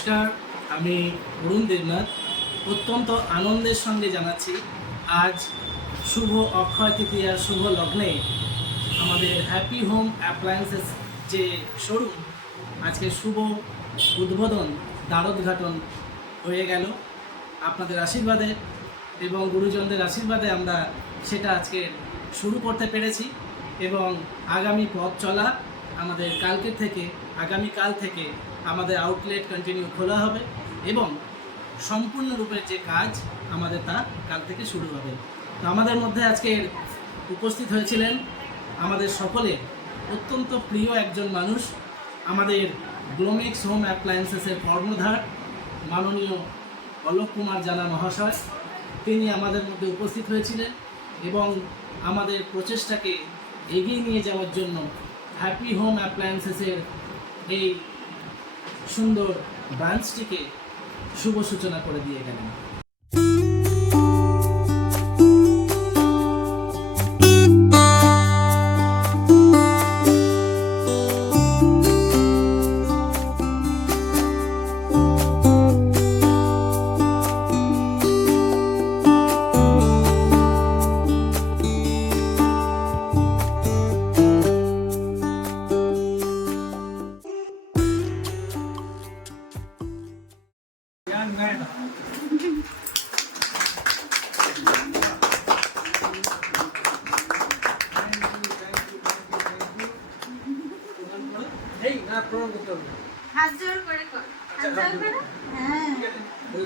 নমস্কার, আমি অরুণ দেবনাথ অত্যন্ত আনন্দের সঙ্গে জানাচ্ছি আজ শুভ অক্ষয় তৃতীয়ার শুভ লগ্নে আমাদের হ্যাপি হোম অ্যাপ্লায়েন্সেস যে শোরুম আজকে শুভ উদ্বোধন দ্বারোদ্ঘাটন হয়ে গেল। আপনাদের আশীর্বাদে এবং গুরুজনদের আশীর্বাদে আমরা সেটা আজকে শুরু করতে পেরেছি এবং আগামী পথ চলা আমাদের আগামীকাল থেকে আমাদের আউটলেট কন্টিনিউ খোলা হবে এবং সম্পূর্ণরূপে যে কাজ আমাদের তা কাল থেকে শুরু হবে। তো আমাদের মধ্যে আজকে উপস্থিত হয়েছিলেন আমাদের সকলের অত্যন্ত প্রিয় একজন মানুষ, আমাদের গ্লোমেক্স হোম অ্যাপ্লায়েন্সেসের কর্ণধার মাননীয় অলোক কুমার জানা মহাশয়। তিনি আমাদের মধ্যে উপস্থিত হয়েছিলেন এবং আমাদের প্রচেষ্টাকে এগিয়ে নিয়ে যাওয়ার জন্য হ্যাপি হোম অ্যাপ্লায়েন্সেসের এই সুন্দর ব্রাঞ্চটিকে শুভ সূচনা করে দিয়ে গেলেন।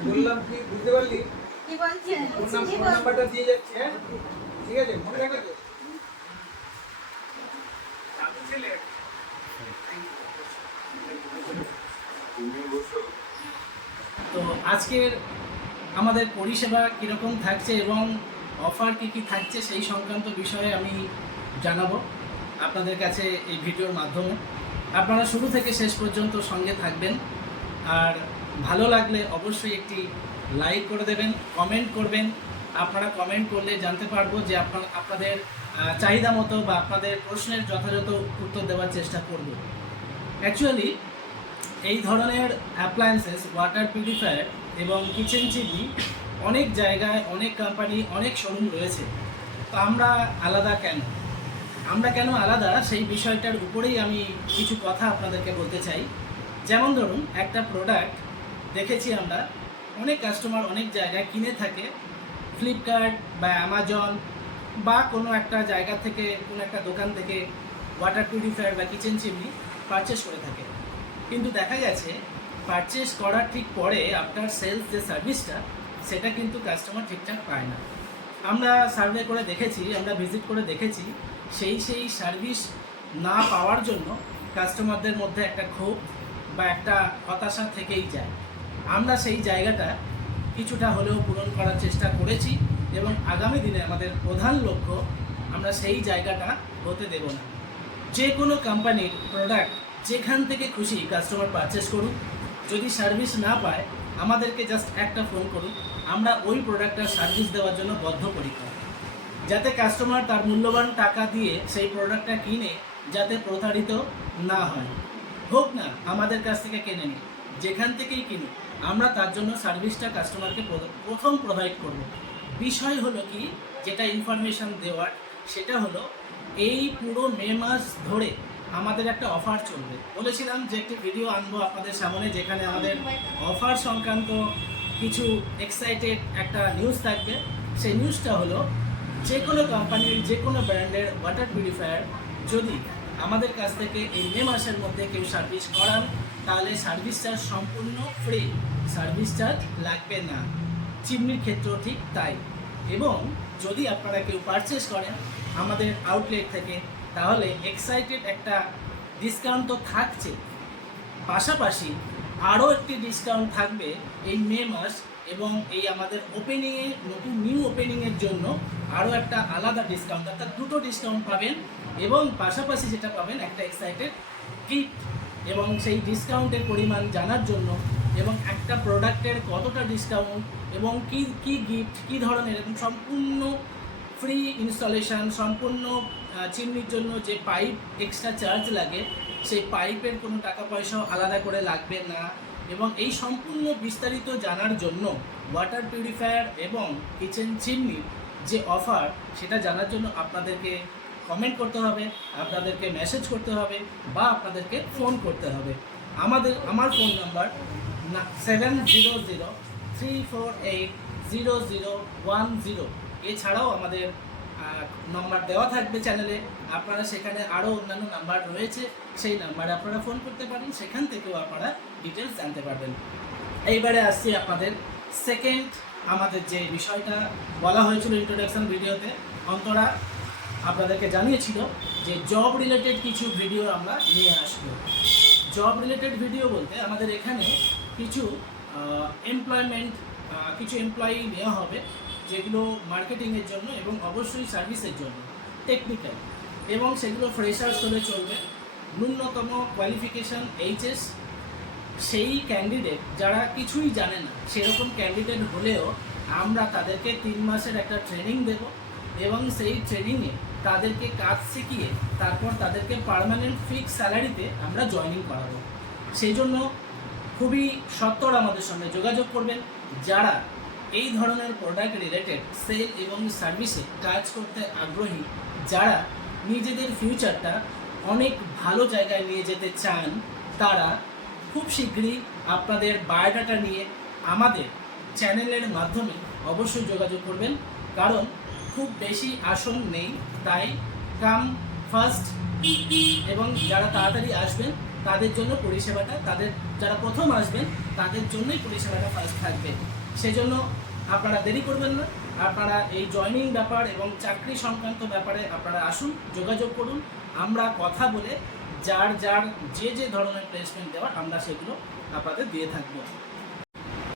বললাম কি বুঝতে পারলি? কি বলছেন? ফোন নাম্বারটা দিয়ে যাচ্ছি। হ্যাঁ ঠিক আছে, মনে রাখো তো। তো আজকের আমাদের পরিষেবা কীরকম থাকছে এবং অফার কী কী থাকছে সেই সংক্রান্ত বিষয়ে আমি জানাবো আপনাদের কাছে এই ভিডিওর মাধ্যমে। আপনারা শুরু থেকে শেষ পর্যন্ত সঙ্গে থাকবেন আর ভালো লাগলে অবশ্যই একটি লাইক করে দেবেন, কমেন্ট করবেন। আপনারা কমেন্ট করলে জানতে পারবো যে আপনাদের চাহিদা মতো বা আপনাদের প্রশ্নের যথাযথ উত্তর দেওয়ার চেষ্টা করব। অ্যাকচুয়ালি এই ধরনের অ্যাপ্লায়েন্সেস, ওয়াটার পিউরিফায়ার এবং কিচেন চিমনি অনেক জায়গায়, অনেক কোম্পানি, অনেক শোরুম রয়েছে। তো আমরা কেন আলাদা সেই বিষয়টার উপরেই আমি কিছু কথা আপনাদেরকে বলতে চাই। যেমন ধরুন, একটা প্রোডাক্ট দেখেছি আমরা অনেক কাস্টমার অনেক জায়গায় কিনে থাকে, ফ্লিপকার্ট বা অ্যামাজন বা কোনো একটা জায়গা থেকে, কোনো একটা দোকান থেকে ওয়াটার পিউরিফায়ার বা কিচেন চিমনি পারচেস করে থাকে। কিন্তু দেখা গেছে পারচেস করার ঠিক পরে আফটার সেলস যে সার্ভিসটা, সেটা কিন্তু কাস্টমার ঠিকঠাক পায় না। আমরা সার্ভে করে দেখেছি, আমরা ভিজিট করে দেখেছি, সেই সার্ভিস না পাওয়ার জন্য কাস্টমারদের মধ্যে একটা ক্ষোভ বা একটা হতাশা থেকেই যায়। আমরা সেই জায়গাটা কিছুটা হলেও পূরণ করার চেষ্টা করেছি এবং আগামী দিনে আমাদের প্রধান লক্ষ্য, আমরা সেই জায়গাটা হতে দেব না। যে কোনো কোম্পানির প্রোডাক্ট যেখান থেকে খুশি কাস্টমার পারচেস করুন, যদি সার্ভিস না পায় আমাদেরকে জাস্ট একটা ফোন করুন, আমরা ওই প্রোডাক্টটার সার্ভিস দেওয়ার জন্য বদ্ধপরিকর, যাতে কাস্টমার তার মূল্যবান টাকা দিয়ে সেই প্রোডাক্টটা কিনে যাতে প্রতারিত না হয়। হোক না আমাদের কাছ থেকে কেনে নিই, যেখান থেকেই কিনুন, আমরা তার জন্য সার্ভিসটা কাস্টমারকে প্রথম প্রোভাইড করব। বিষয় হলো কি, যেটা ইনফরমেশান দেওয়ার, সেটা হলো এই পুরো মে মাস ধরে আমাদের একটা অফার চলবে। বলেছিলাম যে একটি ভিডিও আনবো আপনাদের সামনে, যেখানে আমাদের অফার সংক্রান্ত কিছু এক্সাইটেড একটা নিউজ থাকবে। সেই নিউজটা হলো, যে কোনো কোম্পানির যে কোনো ব্র্যান্ডের ওয়াটার পিউরিফায়ার যদি আমাদের কাছ থেকে এই মে মাসের মধ্যে কেউ সার্ভিস করান, তাহলে সার্ভিস চার্জ সম্পূর্ণ ফ্রি, সার্ভিস চার্জ লাগবে না। চিমনির ক্ষেত্রেও ঠিক তাই। এবং যদি আপনারা কেউ পারচেস করেন আমাদের আউটলেট থেকে, তাহলে এক্সাইটেড একটা ডিসকাউন্ট তো থাকছে, পাশাপাশি আরও একটি ডিসকাউন্ট থাকবে এই মে মাস এবং এই আমাদের ওপেনিংয়ে, নতুন নিউ ওপেনিংয়ের জন্য আরও একটা আলাদা ডিসকাউন্ট, অর্থাৎ দুটো ডিসকাউন্ট পাবেন। এবং পাশাপাশি যেটা পাবেন, একটা এক্সাইটেড গিফট। এবং সেই ডিসকাউন্টের পরিমাণ জানার জন্য এবং একটা প্রোডাক্টের কতটা ডিসকাউন্ট এবং কি গিফট, কী ধরনের, এবং সম্পূর্ণ ফ্রি ইনস্টলেশন, সম্পূর্ণ চিমনির জন্য যে পাইপ এক্সট্রা চার্জ লাগে, সেই পাইপের কোনো টাকা পয়সাও আলাদা করে লাগবে না। এবং এই সম্পূর্ণ বিস্তারিত জানার জন্য ওয়াটার পিউরিফায়ার এবং কিচেন চিমনির যে অফার সেটা জানার জন্য আপনাদেরকে কমেন্ট করতে হবে, আপনাদেরকে মেসেজ করতে হবে বা আপনাদেরকে ফোন করতে হবে। আমার ফোন নাম্বার 7003480010। এছাড়াও আমাদের নাম্বার দেওয়া থাকবে চ্যানেলে, আপনারা সেখানে আরও অন্যান্য নাম্বার রয়েছে, সেই নাম্বারে আপনারা ফোন করতে পারেন, সেখান থেকেও আপনারা ডিটেলস জানতে পারবেন। এইবারে আসছি আপনাদের সেকেন্ড আমাদের যে বিষয়টা বলা হয়েছিল ইন্ট্রোডাকশন ভিডিওতে, অন্তরা আপনাদেরকে জানিয়েছিল যে জব রিলেটেড কিছু ভিডিও আমরা নিয়ে আসবো। জব রিলেটেড ভিডিও বলতে আমাদের এখানে কিছু কিছু এমপ্লয়ি নেওয়া হবে, যেগুলো মার্কেটিংয়ের জন্য এবং অবশ্যই সার্ভিসের জন্য টেকনিক্যাল, এবং সেগুলো ফ্রেশার্স হলে চলবে। ন্যূনতম কোয়ালিফিকেশান এইচএস। সেই ক্যান্ডিডেট যারা কিছুই জানে না সেরকম ক্যান্ডিডেট হলেও আমরা তাদেরকে 3 মাসের একটা ট্রেনিং দেব এবং সেই ট্রেনিংয়ে তাদেরকে কাজ শিখিয়ে তারপর তাদেরকে পার্মানেন্ট ফিক্স স্যালারিতে আমরা জয়েনিং করাবো। সেই জন্য খুবই সত্বর আমাদের সঙ্গে যোগাযোগ করবেন যারা এই ধরনের প্রোডাক্ট রিলেটেড সেল এবং সার্ভিসে কাজ করতে আগ্রহী, যারা নিজেদের ফিউচারটা অনেক ভালো জায়গায় নিয়ে যেতে চান। তারা খুব শীঘ্রই আপনাদের বায়োডাটা নিয়ে আমাদের চ্যানেলের মাধ্যমে অবশ্যই যোগাযোগ করবেন, কারণ খুব বেশি আসন নেই, তাই কাম ফার্স্ট, এবং যারা তাড়াতাড়ি আসবেন তাদের জন্য পরিষেবাটা, যারা প্রথম আসবেন তাদের জন্যই পরিষেবাটা ফার্স্ট থাকবে। সেজন্য আপনারা দেরি করবেন না, আপনারা এই জয়েনিং ব্যাপার এবং চাকরি সংক্রান্ত ব্যাপারে আপনারা আসুন, যোগাযোগ করুন। আমরা কথা বলে যার যে ধরনের প্লেসমেন্ট দেওয়ার আমরা সেগুলো আপনাদের দিয়ে থাকবো।